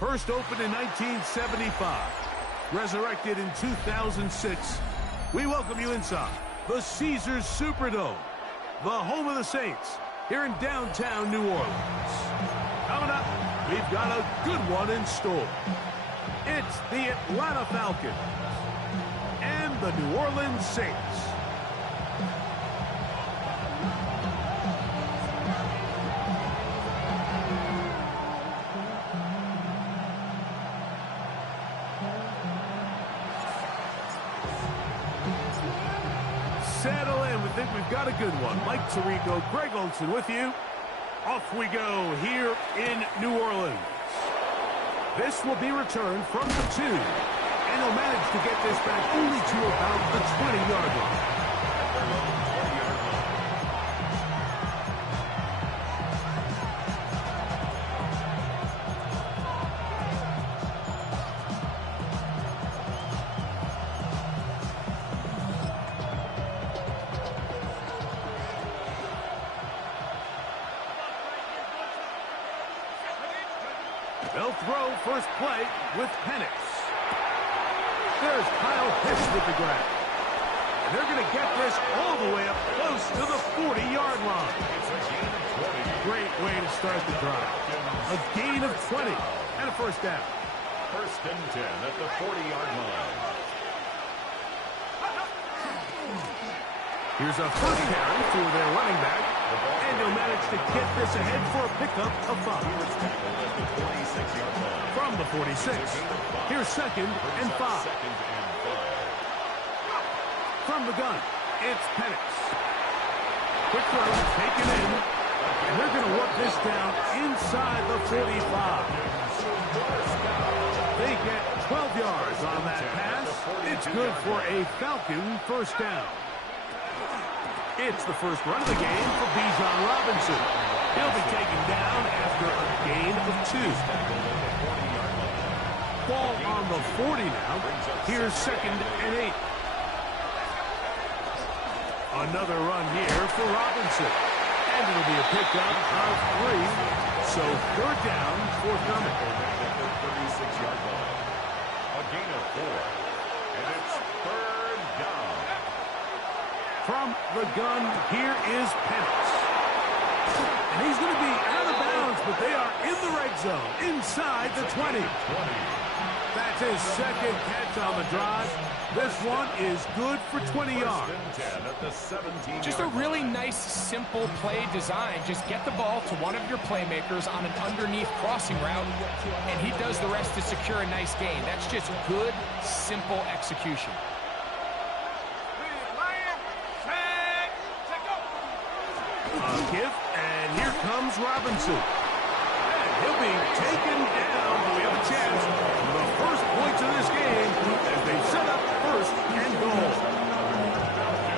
First opened in 1975, resurrected in 2006, we welcome you inside the Caesars Superdome, the home of the Saints, here in downtown New Orleans. Coming up, we've got a good one in store. It's the Atlanta Falcons and the New Orleans Saints. Settle in. We think we've got a good one. Mike Tirico, Greg Olson with you. Off we go here in New Orleans. This will be returned from the 2. And he'll manage to get this back only to about the 20-yard line. They'll throw first play with Penix. There's Kyle Pitts with the grab. And they're going to get this all the way up close to the 40-yard line. Great way to start the drive. A gain of 20 and a first down. First and 10 at the 40-yard line. Here's a first carry for their running back. And he'll manage to get this ahead for a pickup of 5. From the 46, here's second and 5. From the gun, it's Penix. Quick throw, taken in, and they're going to work this down inside the 45. They get 12 yards on that pass. It's good for a Falcon first down. It's the first run of the game for Bijan Robinson. He'll be taken down after a gain of 2. Ball on the 40 now. Here's second and 8. Another run here for Robinson. And it'll be a pickup of 3. So third down for Thurman. At the 36-yard line. A gain of 4. And it's third down. From the gun, here is Penix. And he's going to be out of bounds, but they are in the red zone, inside the 20. That's his second catch on the drive. This one is good for 20 yards. Just a really nice, simple play design. Just get the ball to one of your playmakers on an underneath crossing route, and he does the rest to secure a nice gain. That's just good, simple execution. Give, and here comes Robinson. And he'll be taken down, but we have a chance for the first points of this game as they set up first and goal.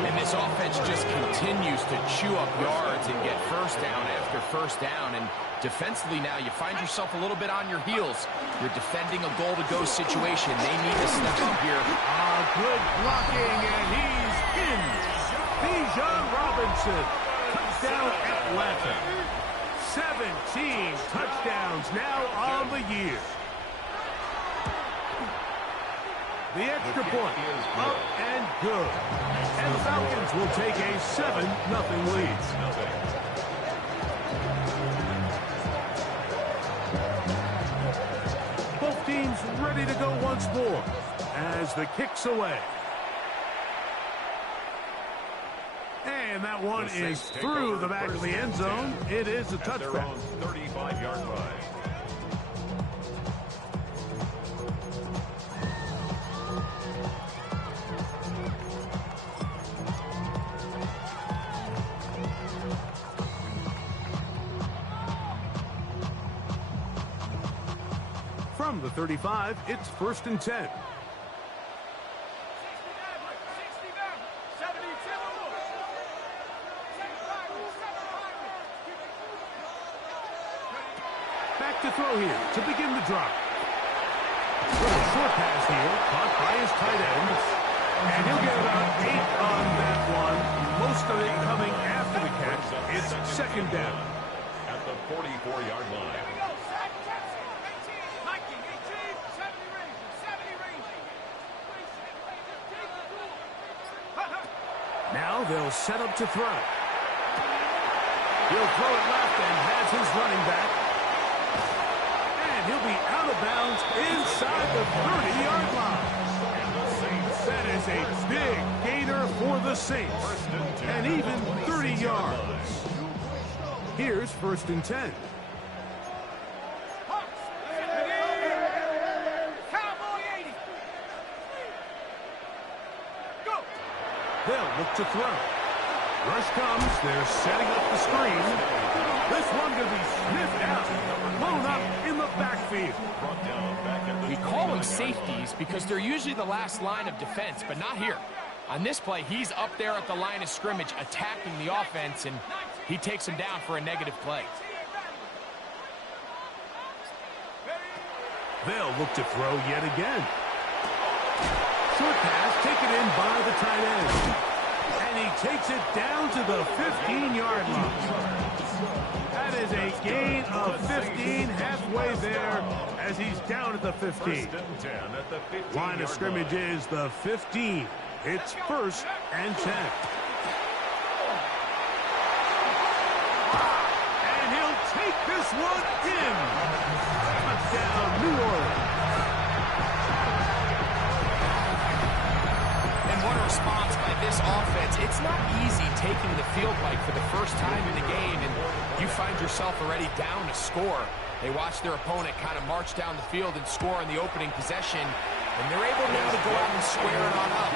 And this offense just continues to chew up yards and get first down after first down. And defensively now, you find yourself a little bit on your heels. You're defending a goal-to-go situation. They need to step up here. Good blocking, and he's in. Bijan Robinson. Touchdown Atlanta. 17 touchdowns now on the year. The extra point up and good. And the Falcons will take a 7-0 lead. Both teams ready to go once more as the kick's away. And that one is through the back of the end zone. It is a touchback. 35-yard line. From the 35, it's first and 10. Back to throw here to begin the drive. Little short pass here, caught by his tight end. And he'll get about 8 on that one. Most of it coming after the catch. It's second down. At the 44-yard line. Now they'll set up to throw. He'll throw it left and has his running back. And he'll be out of bounds inside the 30-yard line. That is a big gainer for the Saints. And even 30 yards. Here's 1st and 10. They'll look to throw. Rush comes. They're setting up the screen. This one going to be sniffed out. Blown up in the backfield. We call them safeties because they're usually the last line of defense, but not here. On this play, he's up there at the line of scrimmage attacking the offense, and he takes him down for a negative play. They'll look to throw yet again. Short pass taken in by the tight end. And he takes it down to the 15-yard line. That is a gain of 15 halfway there as he's down at the 15. Line of scrimmage is the 15. It's 1st and 10. And he'll take this one in. Touchdown, New Orleans. What a response by this offense. It's not easy taking the field like for the first time in the game, and you find yourself already down to score. They watch their opponent kind of march down the field and score on the opening possession, and they're able now to go out and square it on up.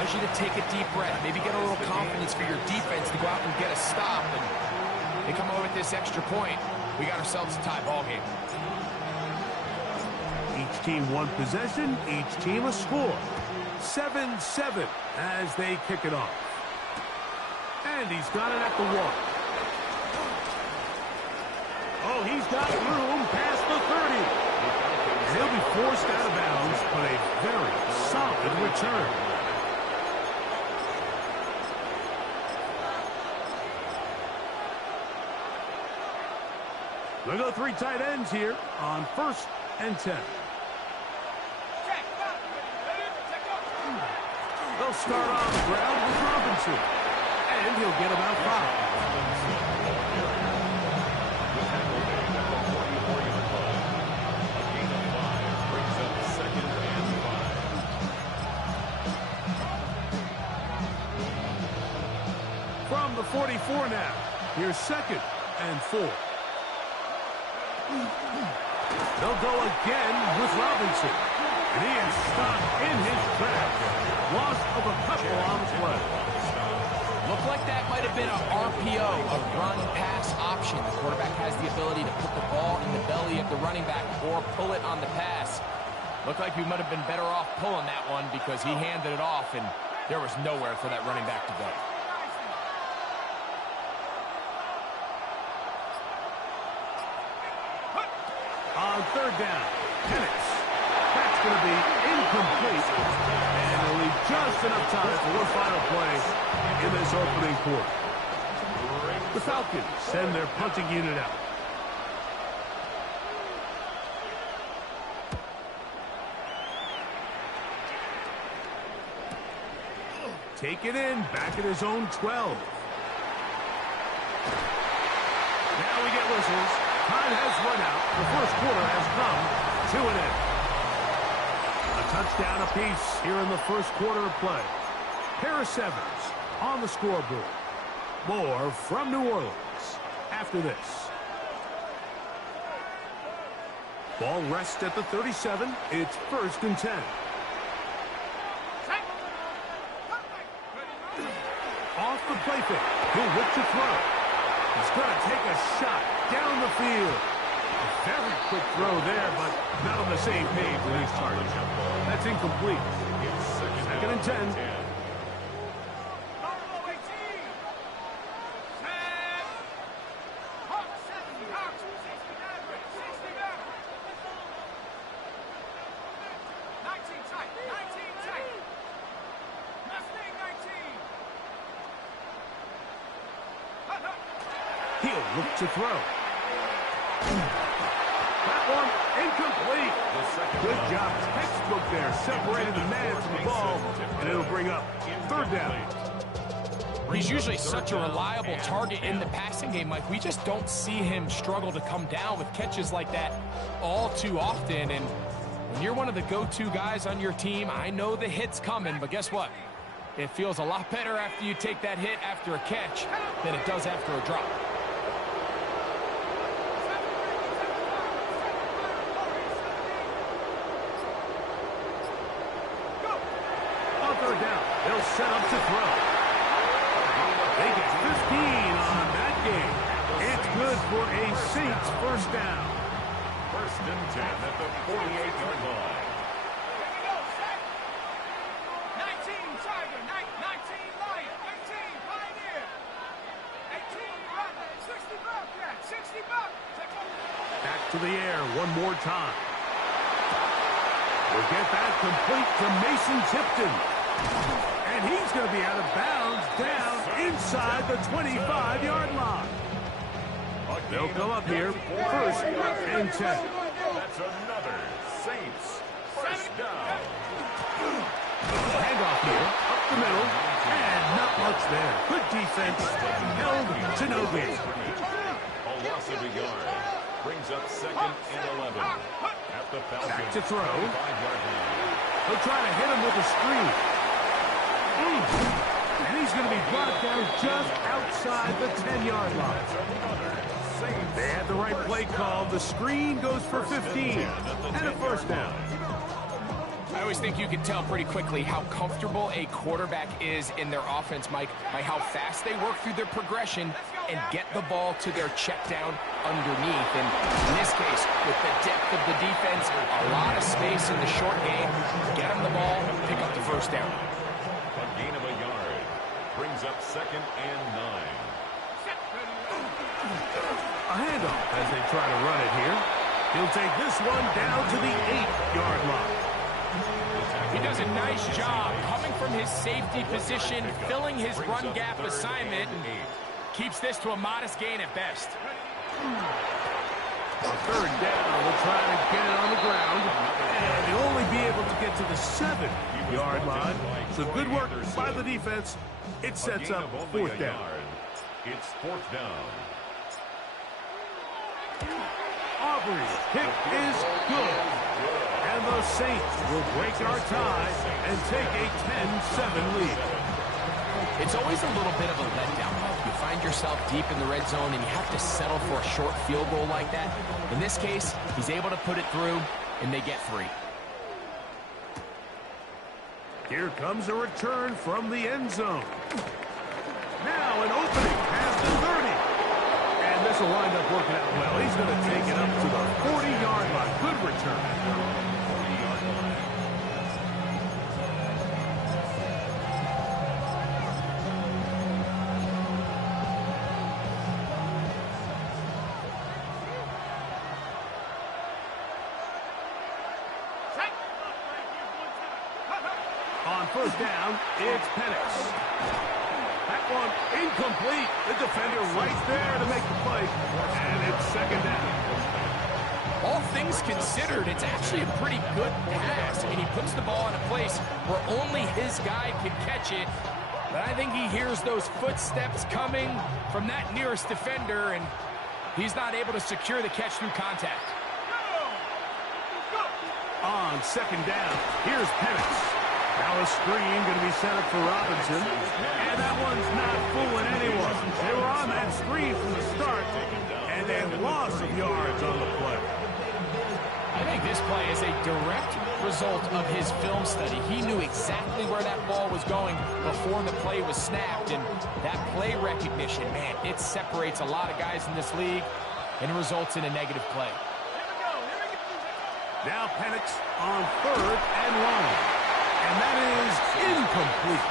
Allows you to take a deep breath, maybe get a little confidence for your defense to go out and get a stop, and they come over with this extra point. We got ourselves a tie ball game. Each team one possession, each team a score. 7-7 as they kick it off. And he's got it at the 1. Oh, he's got room past the 30. And he'll be forced out of bounds, but a very solid return. We'll go 3 tight ends here on 1st and 10. They'll start on the ground with Robinson. And he'll get about 5. From the 44 now. Here's 2nd and 4. They'll go again with Robinson. And he is stopped in his tracks. Loss of a couple on the play. Looked like that might have been an RPO, a run-pass option. The quarterback has the ability to put the ball in the belly of the running back or pull it on the pass. Looked like he might have been better off pulling that one because he handed it off, and there was nowhere for that running back to go. On 3rd down, Penix. That's going to be incomplete. And it'll leave just enough time for one final play in this opening quarter. The Falcons send their punting unit out. Take it in, back at his own 12. Now we get whistles. Time has run out. The first quarter has come to an end. A touchdown apiece here in the first quarter of play. Pair of 7s on the scoreboard. More from New Orleans after this. Ball rests at the 37. It's 1st and 10. Off the play fake. He'll look to throw. He's going to take a shot down the field. A very quick throw there, but not on the same page with his target. That's incomplete. 2nd and 10. He'll look to throw. That one incomplete. Good job. Textbook there. Separated the man from the ball, and it'll bring up 3rd down. He's usually such a reliable target in the passing game, Mike. We just don't see him struggle to come down with catches like that all too often. And when you're one of the go-to guys on your team, I know the hit's coming, but guess what? It feels a lot better after you take that hit after a catch than it does after a drop. On third down, they'll set up to throw. They get 15 on that game. It's good for a Saints first down. First and 10 at the 48-yard line. 19 Tiger, 19 Lion, 18 Pioneer, 18 Rocket, 60 Bobcat, 60 Buck. Back to the air one more time. We'll get that complete to Mason Tipton. And he's going to be out of bounds down inside the 25-yard line. They'll come up here first and 10. That's another Saints first down. Handoff here, up the middle, and not much there. Good defense, held to no gain. A loss of a yard. Brings up second and 11. At the Falcons. Back to throw. 25-yard line. They'll try to hit him with a screen. And he's going to be brought down just outside the 10-yard line. They had the right play call. The screen goes for 15 and a first down. I always think you can tell pretty quickly how comfortable a quarterback is in their offense, Mike, by how fast they work through their progression and get the ball to their check down underneath. And in this case, with the depth of the defense, a lot of space in the short game, get them the ball, pick up the first down. A gain of a yard. Brings up second and 9. A handoff as they try to run it here. He'll take this one down to the 8-yard line. He does a nice job coming from his safety position, filling his run gap assignment, and keeps this to a modest gain at best. On third down, we'll try to get it on the ground, and he'll only be able to get to the 7-yard line. So good work by the defense. It sets up fourth down. It's fourth down. Aubrey's kick is good. And the Saints will break our tie and take a 10-7 lead. It's always a little bit of a letdown. You find yourself deep in the red zone and you have to settle for a short field goal like that. In this case, he's able to put it through, and they get 3. Here comes a return from the end zone. Now an opening past the 30. And this will wind up working out well. He's going to take it up to the 40-yard line. Good return. On first down, it's Penix. That one incomplete. The defender right there to make the play. And it's second down. All things considered, it's actually a pretty good pass. I mean, he puts the ball in a place where only his guy can catch it. But I think he hears those footsteps coming from that nearest defender, and he's not able to secure the catch through contact. On second down, here's Penix. Now a screen going to be set up for Robinson. And that one's not fooling anyone. They were on that screen from the start, and they lost some yards on the play. I think this play is a direct result of his film study. He knew exactly where that ball was going before the play was snapped, and that play recognition, man, it separates a lot of guys in this league and results in a negative play. Now Penix on third and long. And that is incomplete.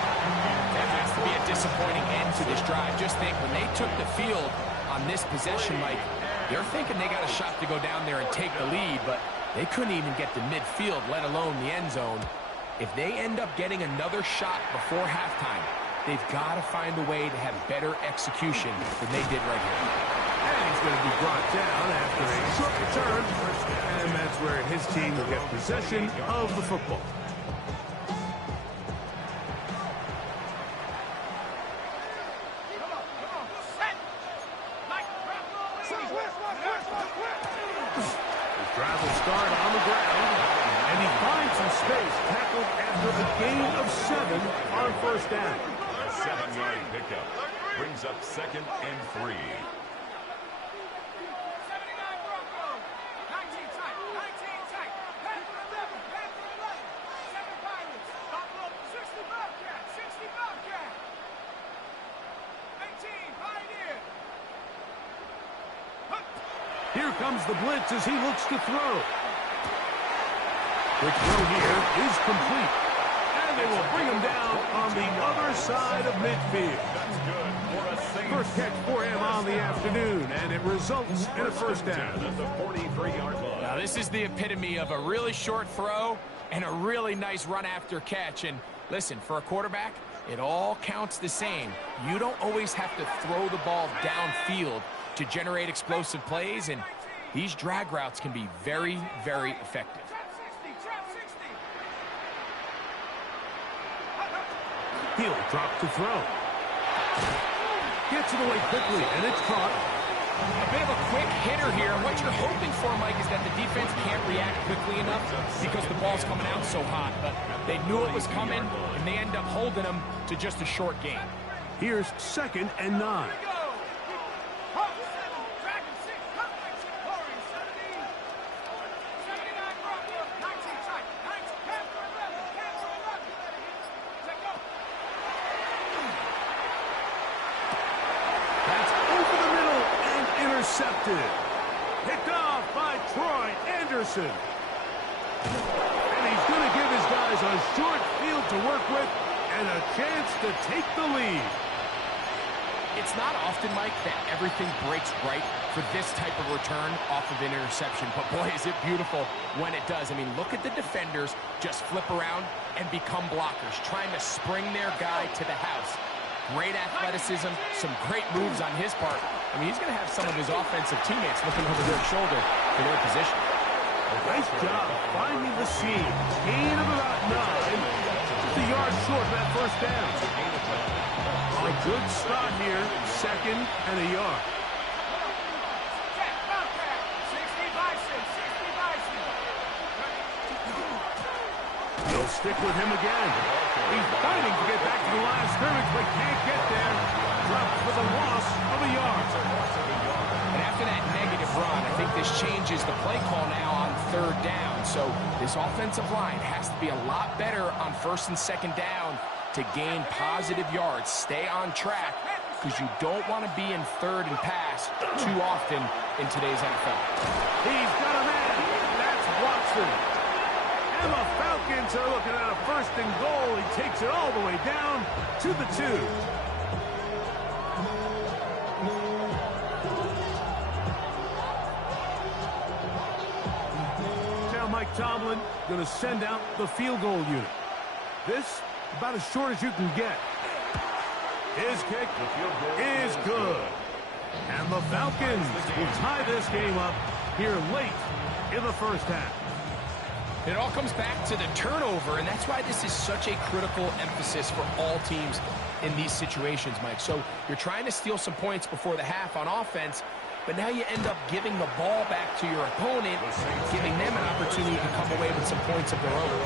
That has to be a disappointing end to this drive. Just think, when they took the field on this possession, Mike, they're thinking they got a shot to go down there and take the lead, but they couldn't even get to midfield, let alone the end zone. If they end up getting another shot before halftime, they've got to find a way to have better execution than they did right here. And he's going to be brought down after a short return. And that's where his team will get possession of the football. yard on the ground. And he finds some space, tackled after a gain of 7 on first down. A 7-yard pickup brings up 2nd and 3. 79 Broncos. 19 tight. 19 tight. Panther 11. Panther 11. 7 Pirates. Buffalo 60 Bobcat. 60 Bobcat. 18 Pioneer. Here comes the blitz as he looks to throw. Quick throw here is complete. And they will bring him down on the other side of midfield. That's good for a Saints. First catch for him on the afternoon, and it results in a first down. At the 43-yard line. Now, this is the epitome of a really short throw and a really nice run after catch. And listen, for a quarterback, it all counts the same. You don't always have to throw the ball downfield to generate explosive plays, and these drag routes can be very, very effective. Trap 60. He'll drop to throw. Gets it away quickly, and it's caught. A bit of a quick hitter here. What you're hoping for, Mike, is that the defense can't react quickly enough because the ball's coming out so hot. But they knew it was coming, and they end up holding them to just a short gain. Here's 2nd and 9. Intercepted. Picked off by Troy Anderson. And he's going to give his guys a short field to work with and a chance to take the lead. It's not often, Mike, that everything breaks right for this type of return off of an interception. But, boy, is it beautiful when it does. I mean, look at the defenders just flip around and become blockers, trying to spring their guy to the house. Great athleticism, some great moves on his part. I mean, he's going to have some of his offensive teammates looking over their shoulder for their position. Nice job finding the seam. Gain of about 9. Just a yard short of that first down. A good start here. 2nd and a yard. 60 Bison. 60 Bison. They'll stick with him again. He's fighting to get back to the line of scrimmage, but can't get there. Dropped for the loss of a yard. And after that negative run, I think this changes the play call now on 3rd down. So this offensive line has to be a lot better on 1st and 2nd down to gain positive yards. Stay on track because you don't want to be in 3rd and pass too often in today's NFL. He's got a man. That's Watson. And the Falcons are looking at a 1st and goal. He takes it all the way down to the 2. Now Mike Tomlin going to send out the field goal unit. This about as short as you can get. His kick is good. And the Falcons will tie this game up here late in the first half. It all comes back to the turnover, and that's why this is such a critical emphasis for all teams in these situations, Mike. So you're trying to steal some points before the half on offense, but now you end up giving the ball back to your opponent, giving them an opportunity to come away with some points of their own.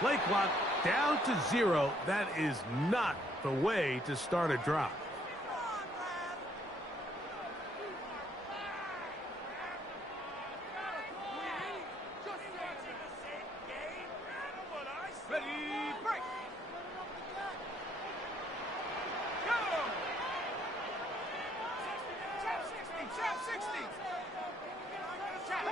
Play clock down to 0. That is not the way to start a drive. Ready, break. Go. Trap 60. Trap 60. Trap.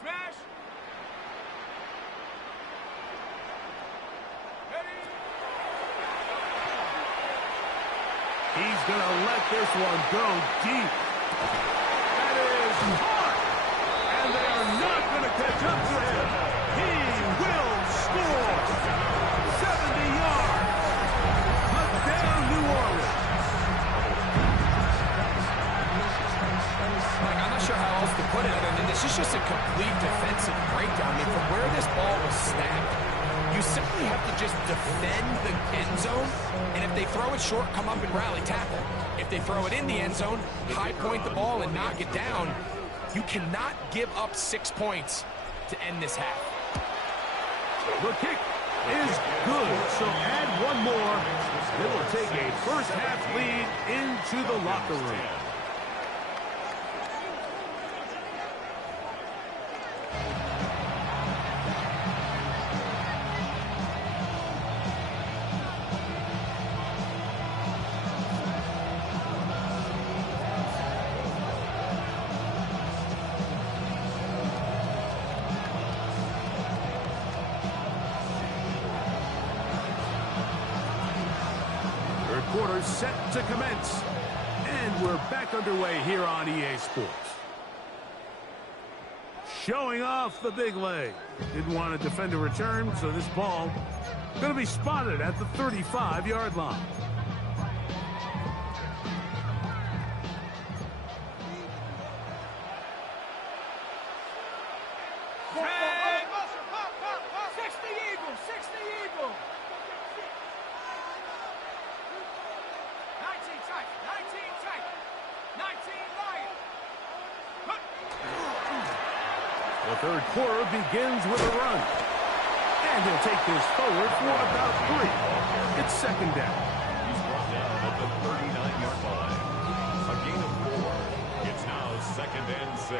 smash. Ready. He's going to let this one go deep. That is hard. And they are not going to catch up to him. He will score. 70 yards. Touchdown, New Orleans. Like, I'm not sure how else to put it other than this is just a complete defensive breakdown. I mean, from where this ball was snapped, you simply have to just defend the end zone, and if they throw it short, come up and rally tackle. If they throw it in the end zone, high point the ball and knock it down. You cannot give up 6 points to end this half. The kick is good, so add one more. They will take a first half lead into the locker room. Quarter set to commence. And we're back underway here on EA Sports. Showing off the big leg. Didn't want to defend a return, so this ball going to be spotted at the 35-yard line. The third quarter begins with a run. And he'll take this forward for about 3. It's second down. He's brought down at the 39-yard line. A gain of 4. It's now second and 6.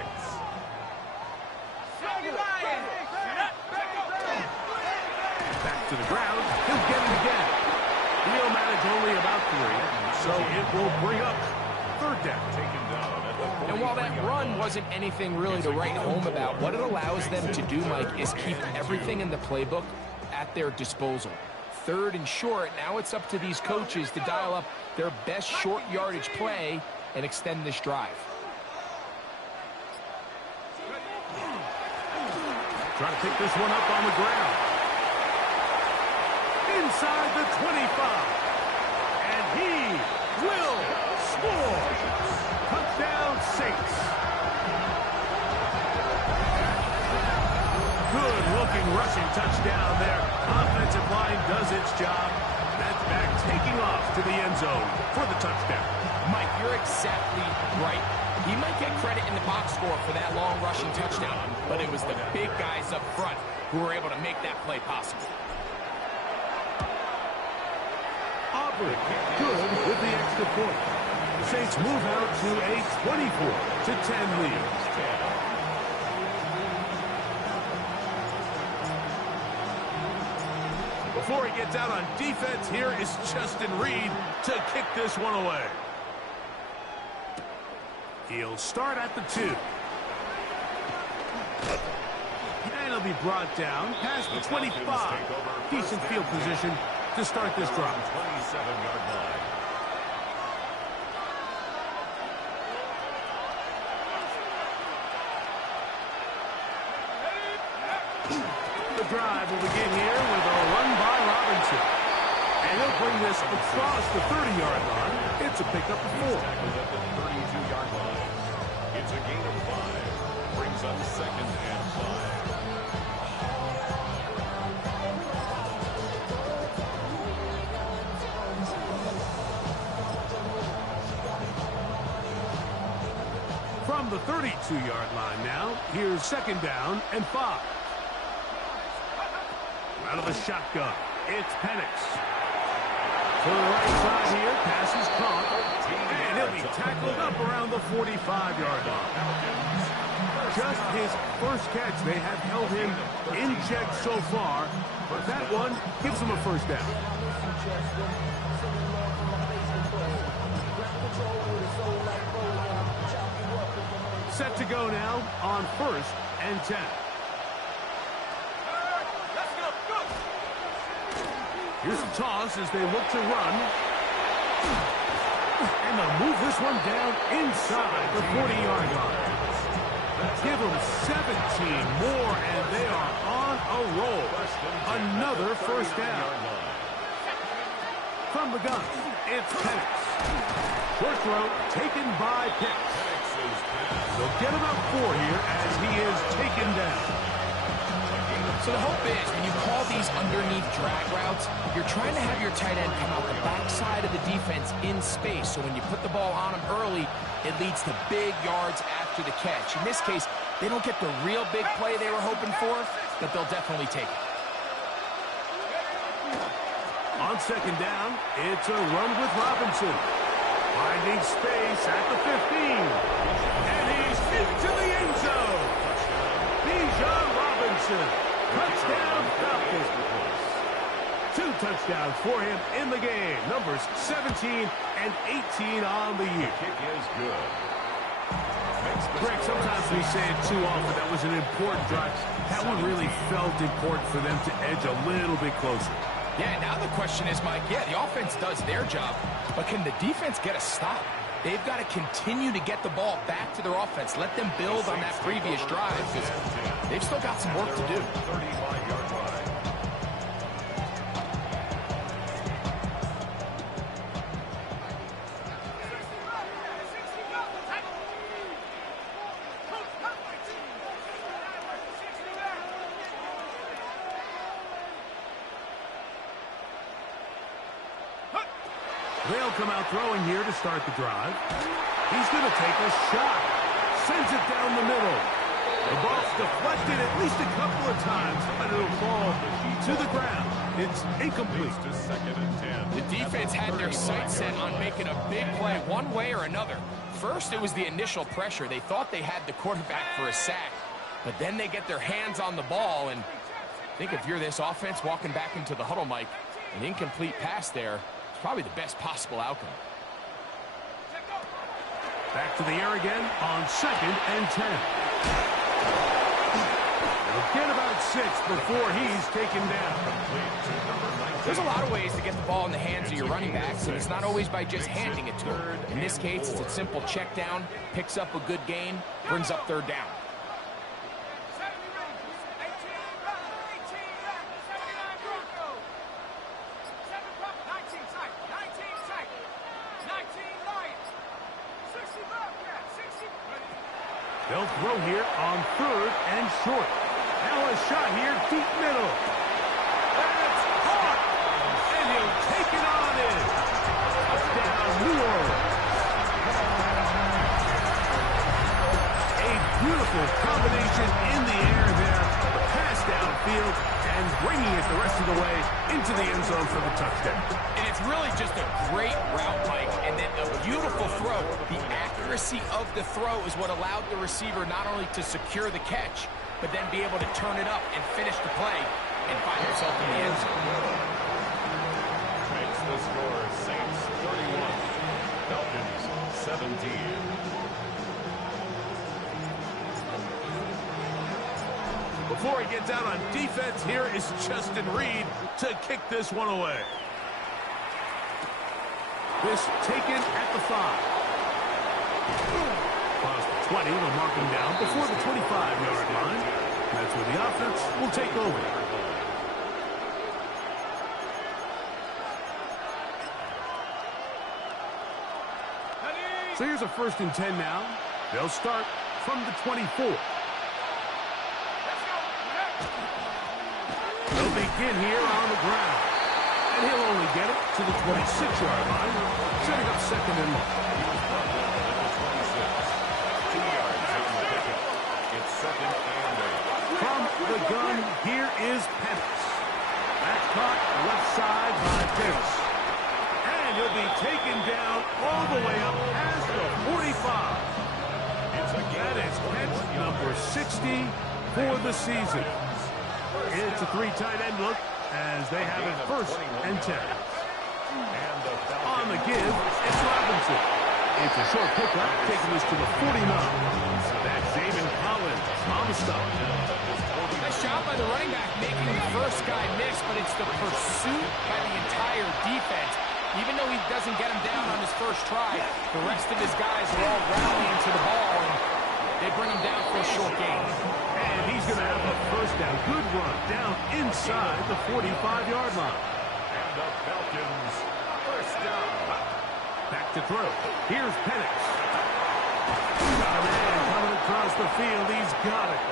Back to the ground. He'll get it again. He'll manage only about 3, so it will bring up third down. Taken down at the 40. And while that run wasn't anything really to write home about, what it allows them to do, Mike, is keep everything in the playbook at their disposal. Third and short, now it's up to these coaches to dial up their best short yardage play and extend this drive. Trying to pick this one up on the ground. Inside the 25. And he will score. Touchdown, Saints. Good-looking rushing touchdown there. Offensive line does its job. That's back taking off to the end zone for the touchdown. Mike, you're exactly right. He might get credit in the box score for that long rushing touchdown, but it was the big guys up front who were able to make that play possible. Aubrey, good with the extra point. The Saints move out to a 24-10 lead. Before he gets out on defense, here is Justin Reed to kick this one away. He'll start at the 2. And he'll be brought down past the 25. Decent field position to start this drive. 27-yard line. The drive will begin here with a run by Robinson. And he'll bring this across the 30-yard line. It's a pickup of 4. Tackled at the 32-yard line. It's a gain of 5. Brings up second and 5. From the 32-yard line now, here's second down and 5. Out of the shotgun, it's Penix. To the right side here, pass is caught. And he'll be tackled up around the 45-yard line. Just his first catch. They have held him in check so far, but that one gives him a first down. Set to go now on first and 10. Let's go. Go. Here's a toss as they look to run. And they'll move this one down inside the 40-yard line. Give them 17 more, and they are on a roll. Another first down. From the gun, it's Penix. Short throw taken by Pitts. They'll get about 4 here as he is taken down. So the hope is when you call these underneath drag routes, you're trying to have your tight end come out the backside of the defense in space. So when you put the ball on him early, it leads to big yards after the catch. In this case, they don't get the real big play they were hoping for, but they'll definitely take it. On second down, it's a run with Robinson. Finding space at the 15. And he's into the end zone. Bijan Robinson. Touchdown Falcons. 2 touchdowns for him in the game. Numbers 17 and 18 on the year. Kick is good. Greg, sometimes we say it too often. That was an important drive. That one really felt important for them to edge a little bit closer. Yeah, now the question is, Mike, the offense does their job, but can the defense get a stop? They've got to continue to get the ball back to their offense. Let them build on that previous drive because they've still got some work to do. 35-yard line. They'll come out throwing here to start the drive. He's going to take a shot. Sends it down the middle. The ball's deflected at least a couple of times, but it'll fall to the ground. It's incomplete. To second and 10. The defense had their sights set on making a big play one way or another. First, it was the initial pressure. They thought they had the quarterback for a sack, but then they get their hands on the ball, and I think if you're this offense walking back into the huddle, Mike, an incomplete pass there, probably the best possible outcome. Back to the air again on second and 10. They'll get about 6 before he's taken down. There's a lot of ways to get the ball in the hands of your running backs, and it's not always by just handing it to them. In this case, it's a simple check down, picks up a good gain, brings up third down. They'll throw here on third and short. Now a shot here, deep middle. That's caught. And he'll take it on in. Touchdown, New Orleans. A beautiful combination in the air there. The pass downfield and bringing it the rest of the way into the end zone for the touchdown. And it's really just a great route, Mike, and then a beautiful throw. The accuracy of the throw is what allowed the receiver not only to secure the catch, but then be able to turn it up and finish the play and find himself in the end zone. Makes the score Saints 31, Falcons 17. Before he gets out on defense, here is Justin Reed to kick this one away. This taken at the 5. Across the 20, they'll mark him down before the 25-yard line. That's where the offense will take over. So here's a 1st and 10 now. They'll start from the 24. They'll begin here on the ground. And he'll only get it to the 26-yard line, setting up second and long. It's second and 8. From the gun, here is Penix. That's caught left side by Pitts. And he'll be taken down all the way up past the 45. That is catch number 60 for the season. It's a 3 tight end look as they have it 1st and 10. On the give, it's Robinson. It's a short pickup, taking us to the 49. That's David Collins. on the stop. Nice job by the running back making the first guy miss, but it's the pursuit by the entire defense. Even though he doesn't get him down on his first try, the rest of his guys are all rallying to the ball, and they bring him down for a short gain. And he's going to have a first down. Good run down inside the 45-yard line. And the Falcons, first down. Back to throw. Here's Penix. Got a man coming across the field. He's got it.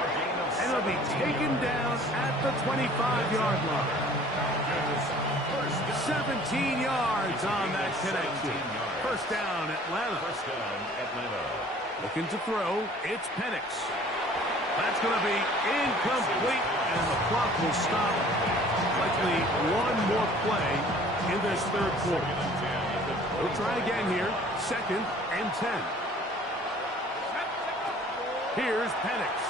And he'll be taken down at the 25-yard line. 17 yards on that connection. First down, Atlanta. First down, Atlanta. Looking to throw. It's Penix. That's going to be incomplete, and the clock will stop. Likely one more play in this third quarter. We'll try again here. 2nd and 10. Here's Penix.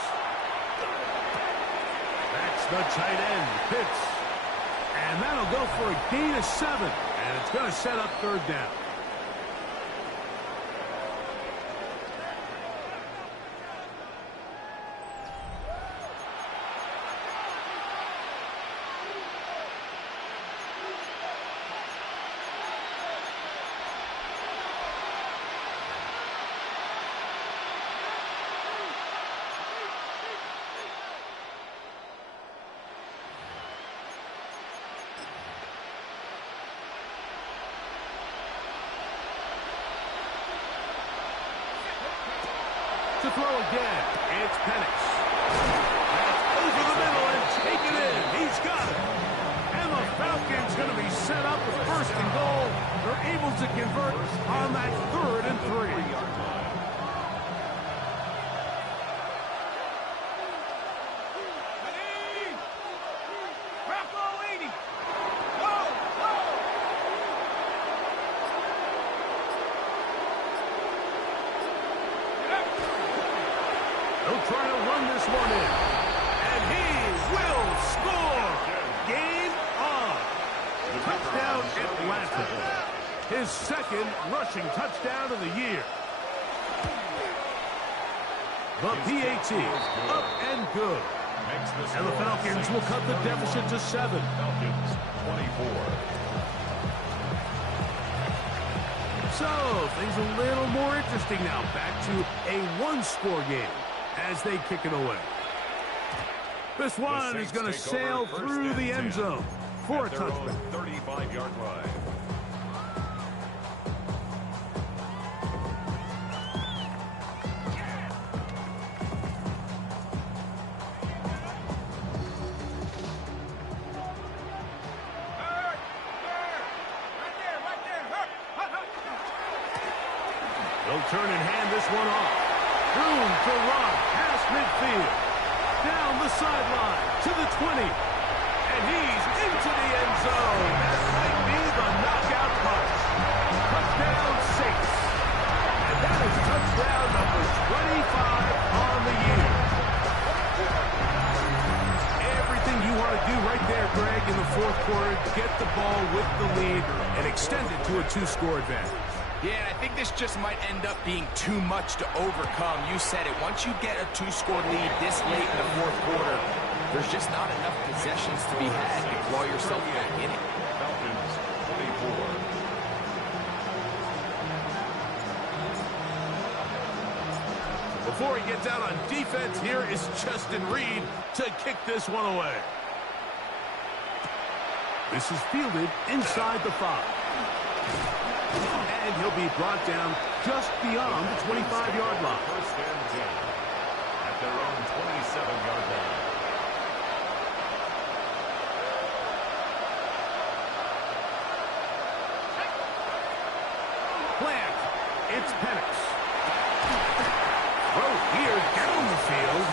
That's the tight end, Pitts. And that'll go for a gain of 7. And it's going to set up third down. To throw again, it's Penix. That's over the middle and taken in. He's got it. And the Falcons going to be set up with 1st and goal. They're able to convert on that 3rd and 3. They'll try to run this one in. And he will score. Game on. Touchdown, Atlanta. His 2nd rushing touchdown of the year. The PAT up and good. And the Falcons will cut the deficit to 7. Falcons, 24. So, things a little more interesting now. Back to a one-score game as they kick it away. This one is going to sail through the end zone for a touchback. 35-yard line. They'll turn and hand this one off. Room to run past midfield. Down the sideline to the 20. And he's into the end zone. That might be the knockout punch. Touchdown, Saints. And that is touchdown number 25 on the year. Everything you want to do right there, Greg, in the 4th quarter, get the ball with the lead and extend it to a 2-score advantage. Yeah, and I think this just might end up being too much to overcome. You said it. Once you get a 2-score lead this late in the 4th quarter, there's just not enough possessions to be had to claw yourself back in it. Falcons, 24. Before he gets out on defense, here is Justin Reed to kick this one away. This is fielded inside the 5. And he'll be brought down just beyond the 25-yard line. First and 10 at their own 27-yard line. Plant. It's Penix. Throw here down the field.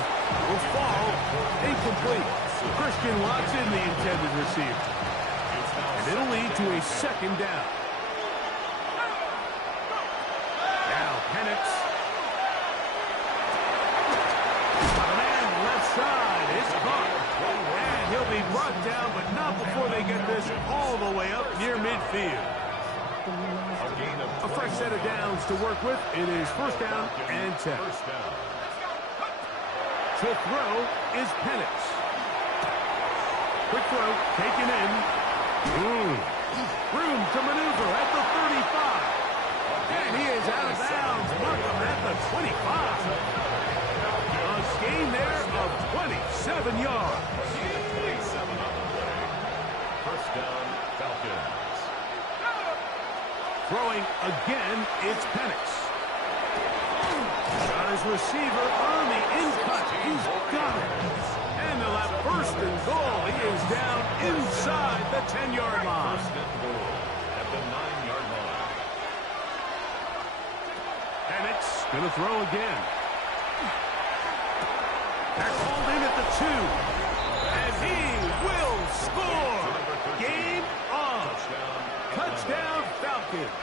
Will fall. Incomplete. Christian Watson, the intended receiver. And it'll lead to a 2nd down. Now Penix. A man left side. It's caught. And he'll be brought down, but not before they get this all the way up near midfield. A fresh set of downs to work with. It is 1st down and 10. First down. To throw is Penix. Quick throw, taken in. Room to maneuver at the 35. And he is out of bounds. Mark him at the 25. A gain there of 27 yards. 27 on the play. First down, Falcons. Throwing again, it's Penix. Got his receiver on the in-cut. He's got it. And they'll have first and goal. He is down inside the 10-yard line. First and goal at the 9-yard line. Penix going to throw again. They're called in at the 2. And he will score. Game on. Touchdown, Falcons.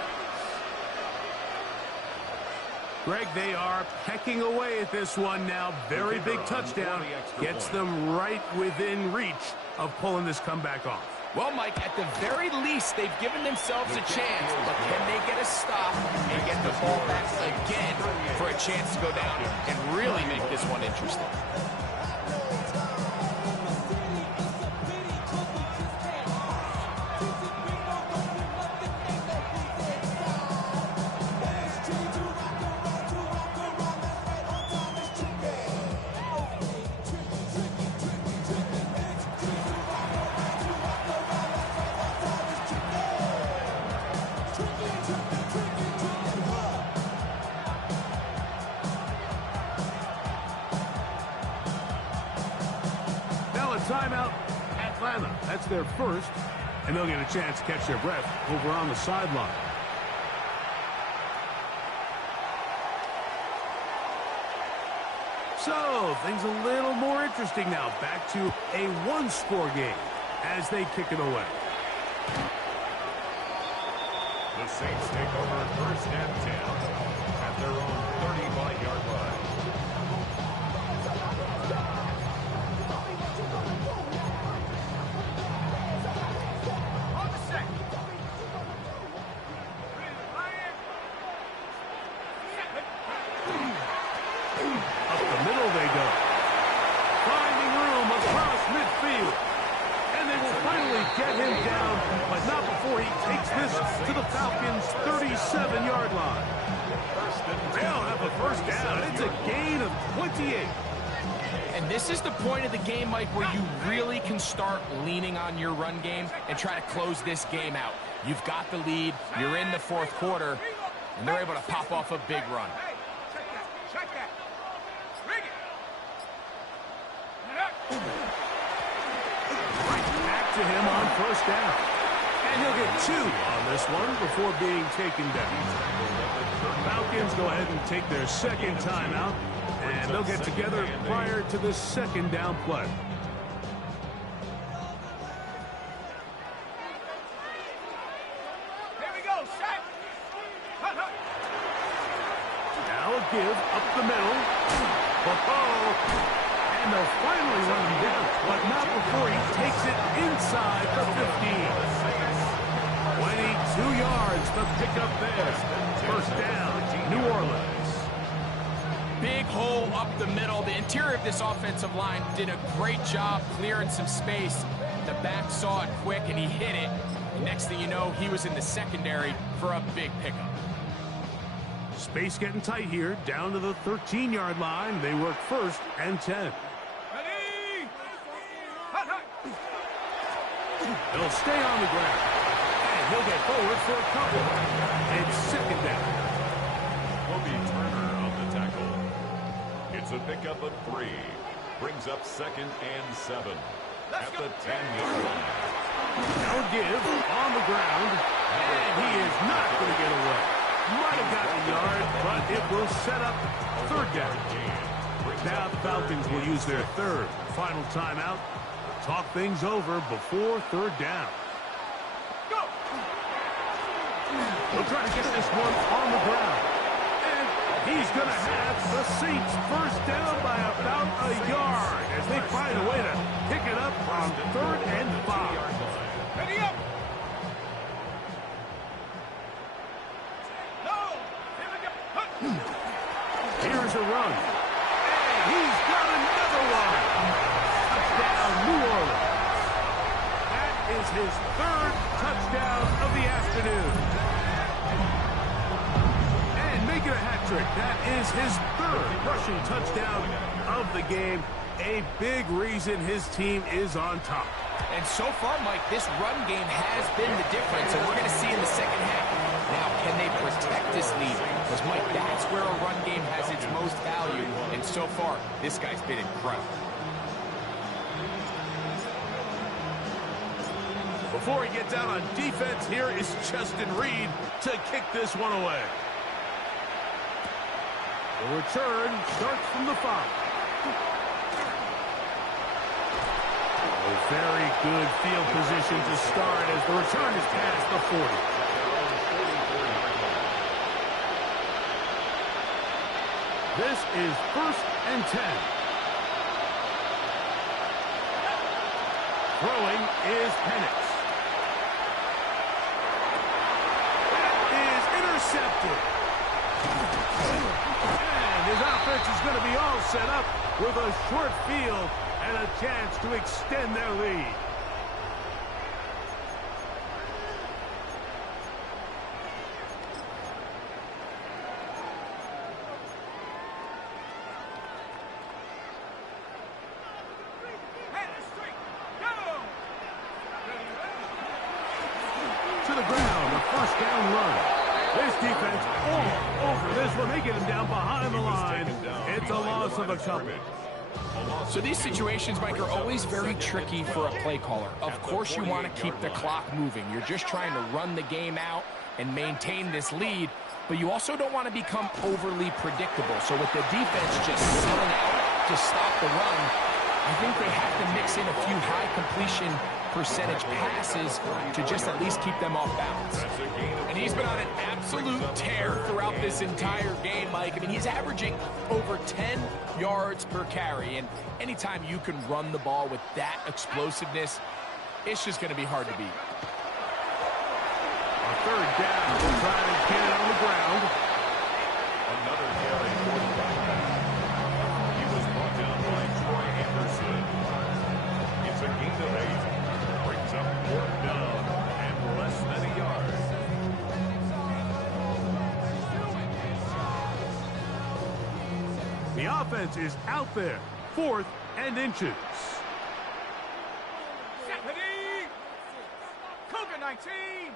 Greg, they are pecking away at this one now. Very big touchdown. Gets them right within reach of pulling this comeback off. Well, Mike, at the very least, they've given themselves a chance, but can they get a stop and get the ball back again for a chance to go down and really make this one interesting? Timeout, Atlanta. That's their first, and they'll get a chance to catch their breath over on the sideline. So, things a little more interesting now. Back to a one-score game as they kick it away. The Saints take over first and 10 at their own 35-yard line. Get him down, but not before he takes this to the Falcons' 37-yard line. They'll have a first down. It's a gain of 28. And this is the point of the game, Mike, where you really can start leaning on your run game and try to close this game out. You've got the lead. You're in the fourth quarter, and they're able to pop off a big run. Check that. Ring it. To him on first down. And he'll get 2 on this one before being taken down. Falcons go ahead and take their second timeout, and they'll get together prior to the second down play. Here we go, set. Now a give up the middle. And they'll finally run him down, but not before he takes it inside the 15. 22 yards to pick up there. First down, New Orleans. Big hole up the middle. The interior of this offensive line did a great job clearing some space. The back saw it quick, and he hit it. And next thing you know, he was in the secondary for a big pickup. Space getting tight here, down to the 13-yard line. They work first and 10. He'll stay on the ground, and he'll get forward for a couple. It's second down. Kobe Turner on the tackle. It's a pickup of 3. Brings up second and 7 at the 10-yard line. Now a give on the ground, and he is not going to get away. Might have gotten a yard, but it will set up third down. Now the Falcons will use their third final timeout. Talk things over before third down. Go! We'll try to get this one on the ground. And he's going to have the Saints first down by about a yard as they find a way to pick it up on 3rd and 5. Ready up! No! Here we go! Here's a run. And he's got another his third touchdown of the afternoon. And making a hat trick. That is his third rushing touchdown of the game. A big reason his team is on top. And so far, Mike, this run game has been the difference, and we're going to see in the second half. Now, can they protect this lead? Because, Mike, that's where a run game has its most value, and so far, this guy's been incredible. Before he gets out on defense, here is Justin Reed to kick this one away. The return starts from the 5. A very good field position to start as the return is past the 40. This is 1st and 10. Throwing is Penix. That is intercepted. And his offense is going to be all set up with a short field and a chance to extend their lead. To the ground, a first down run. This defense all over this one. They get him down behind the line. It's a loss of a couple. So these situations, Mike, are always very tricky for a play caller. Of course you want to keep the clock moving. You're just trying to run the game out and maintain this lead, but you also don't want to become overly predictable. So with the defense just selling out to stop the run, I think they have to mix in a few high completion percentage passes to just at least keep them off balance. And he's been on an absolute tear throughout this entire game, Mike. I mean, he's averaging over 10 yards per carry, and anytime you can run the ball with that explosiveness, it's just going to be hard to beat. A third down. They'll try to get it on the ground. Another carry for the Vikings. He was brought down by Troy Anderson. It's a gain of 8. Brings up 4th down and less than a yard. The offense is out there. 4th and inches. Stephanie! Cougar 19!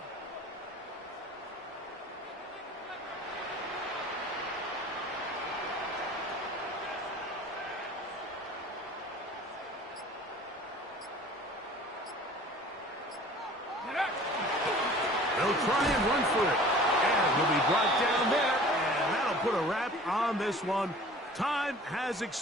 They'll try and run for it. And he'll be brought down there. And that'll put a wrap on this one. Time has expired.